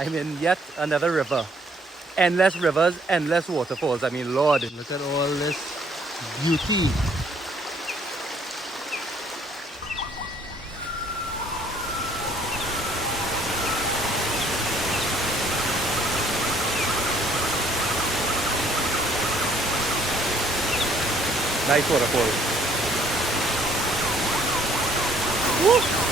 I'm in yet another river. Endless rivers, endless waterfalls. I mean, Lord, look at all this beauty. Nice waterfall. Woo!